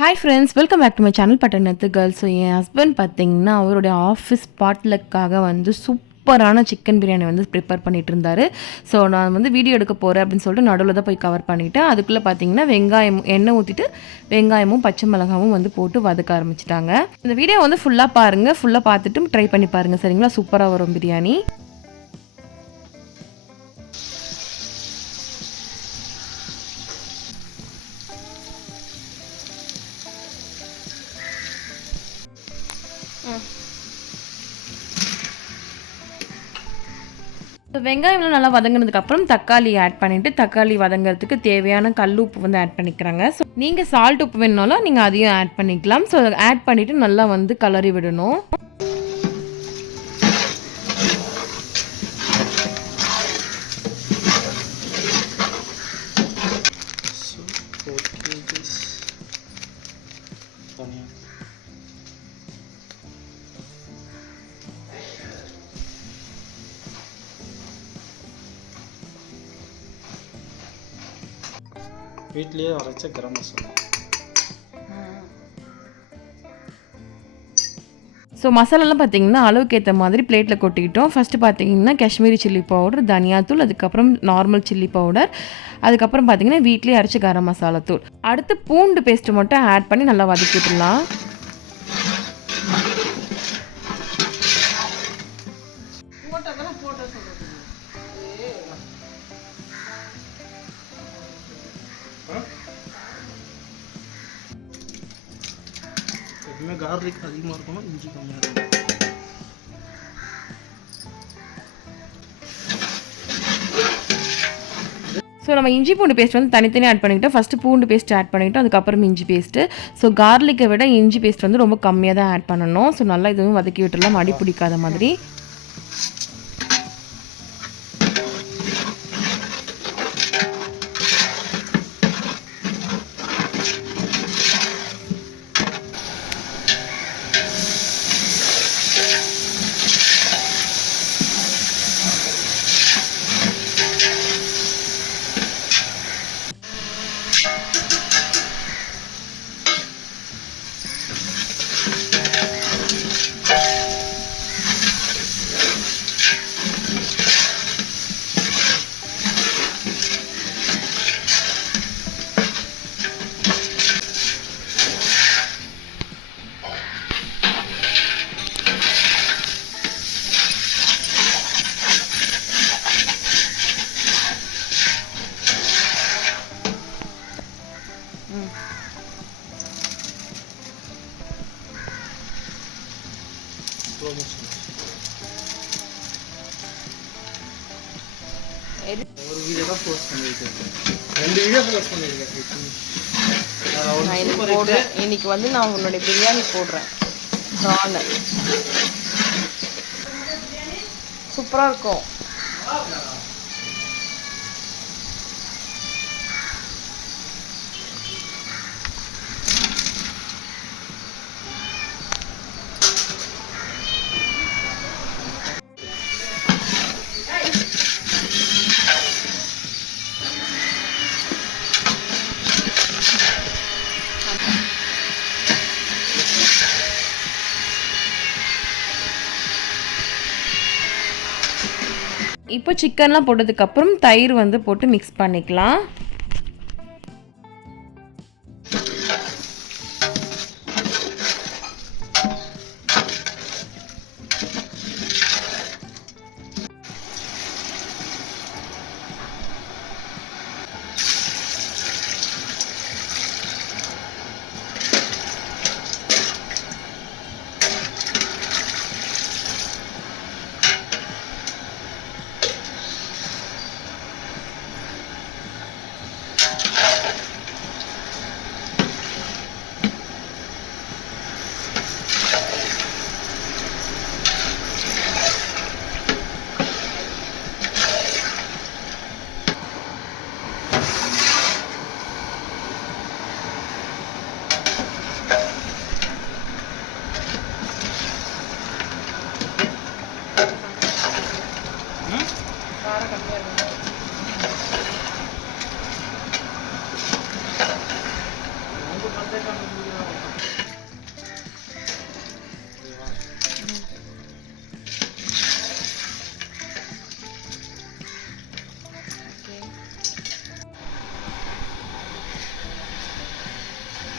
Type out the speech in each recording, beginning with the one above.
Hi friends, welcome back to my channel பட்டணத்து girls. So என் husband பார்த்தீங்கன்னா அவருடைய ஆஃபீஸ் பாட்லக்காக வந்து சூப்பரான சிக்கன் பிரியாணி வந்து ப்ரிப்பேர் பண்ணிட்டு இருந்தார். ஸோ நான் வந்து வீடியோ எடுக்க போகிறேன் அப்படின்னு சொல்லிட்டு நடுவில் தான் போய் கவர் பண்ணிவிட்டேன். அதுக்குள்ளே பார்த்தீங்கன்னா வெங்காயம் எண்ணெய் ஊற்றிட்டு வெங்காயமும் பச்சை மிளகாவும் வந்து போட்டு வதக்க ஆரம்பிச்சிட்டாங்க. இந்த வீடியோ வந்து ஃபுல்லாக பாருங்கள், ஃபுல்லாக பார்த்துட்டு ட்ரை பண்ணி பாருங்கள் சரிங்களா. சூப்பராக வரும் பிரியாணி. வெங்காயம்லாம் நல்லா வதங்கினதுக்கப்புறம் தக்காளி ஆட் பண்ணிவிட்டு தக்காளி வதங்கிறதுக்கு தேவையான கல் உப்பு வந்து ஆட் பண்ணிக்கிறாங்க. ஸோ நீங்கள் சால்ட் உப்பு வேணுனாலும் நீங்கள் அதையும் ஆட் பண்ணிக்கலாம். ஸோ ஆட் பண்ணிவிட்டு நல்லா வந்து கலரி விடணும். வீட்லேயே அரைச்ச கரம் மசாலா. ஸோ மசாலாலாம் பார்த்தீங்கன்னா அளவுக்கு ஏற்ற மாதிரி பிளேட்டில் கொட்டிக்கிட்டோம். ஃபஸ்ட்டு பார்த்தீங்கன்னா காஷ்மீரி சில்லி பவுடர், தனியாத்தூள், அதுக்கப்புறம் நார்மல் சில்லி பவுடர், அதுக்கப்புறம் பார்த்தீங்கன்னா வீட்லேயே அரைச்ச கரம் மசாலா தூள். அடுத்து பூண்டு பேஸ்ட்டு மட்டும் ஆட் பண்ணி நல்லா வதக்கிடலாம். எப்பவுமே கார்லிக் அதிகமாக இருக்கணும், இஞ்சி கம்மியாக இருக்கணும். ஸோ நம்ம இஞ்சி பூண்டு பேஸ்ட் வந்து தனித்தனியாக ஆட் பண்ணிக்கிட்டோம். ஃபஸ்ட்டு பூண்டு பேஸ்ட் ஆட் பண்ணிக்கிட்டோம், அதுக்கப்புறம் இஞ்சி பேஸ்ட்டு. ஸோ கார்லிக்கை விட இஞ்சி பேஸ்ட் வந்து ரொம்ப கம்மியாக தான் ஆட் பண்ணணும். ஸோ நல்லா இதுவும் வதக்கி விட்டுடலாம், மடி பிடிக்காத மாதிரி. ஒரு வீடியோ தான் போஸ்ட் பண்ணியிருக்கேன், 2 வீடியோ போஸ்ட் பண்ணியிருக்கேன். இன்னைக்கு வந்து நான் உன்னுடைய பிரியாணி போடுறேன். ப்ரான் சூப்பராக இருக்கும். இப்போ சிக்கன்லாம் போட்டதுக்கப்புறம் தயிர் வந்து போட்டு மிக்ஸ் பண்ணிக்கலாம்.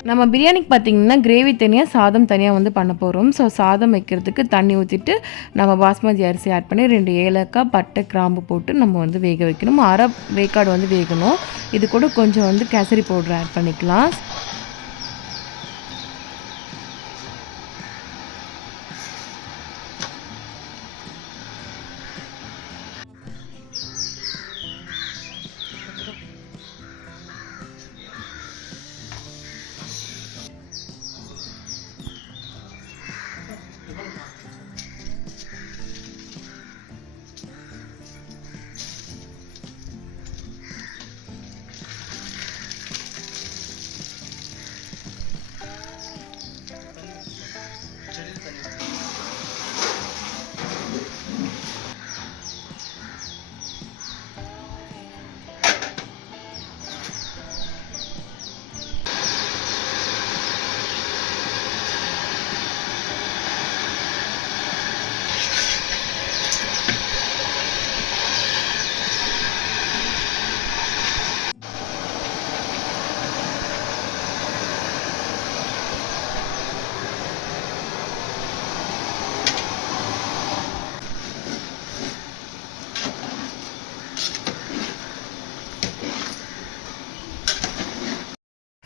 நம்ம பிரியாணிக்கு பார்த்திங்கன்னா கிரேவி தனியாக சாதம் தனியாக வந்து பண்ண போகிறோம். ஸோ சாதம் வைக்கிறதுக்கு தண்ணி ஊற்றிட்டு நம்ம பாஸ்மதி அரிசி ஆட் பண்ணி 2 ஏலக்காய் பட்டை கிராம்பு போட்டு நம்ம வந்து வேக வைக்கணும். அரை வேக்காடு வந்து வேகணும். இது கூட கொஞ்சம் வந்து கேசரி பவுடர் ஆட் பண்ணிக்கலாம்.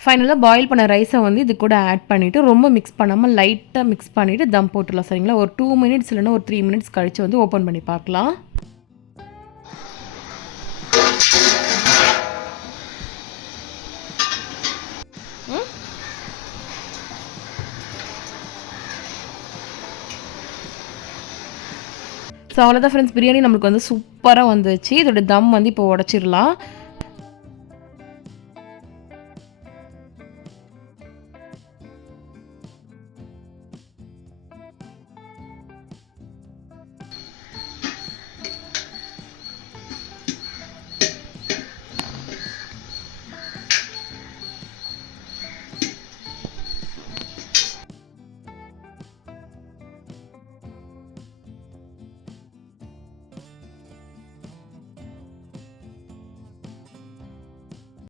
ஃபைனலாக பாயில் பண்ண ரைஸை வந்து இது கூட ஆட் பண்ணிவிட்டு ரொம்ப மிக்ஸ் பண்ணாமல் லைட்டாக மிக்ஸ் பண்ணிவிட்டு தம் போட்டுடலாம். சரிங்களா? ஒரு 2 மினிட்ஸ் இல்லைன்னா ஒரு 3 மினிட்ஸ் கழித்து வந்து ஓப்பன் பண்ணி பார்க்கலாம். ஸோ அவ்வளோதான் ஃப்ரெண்ட்ஸ், பிரியாணி நம்மளுக்கு வந்து சூப்பராக வந்துச்சு. இதோட தம் வந்து இப்போ உடச்சிடலாம்.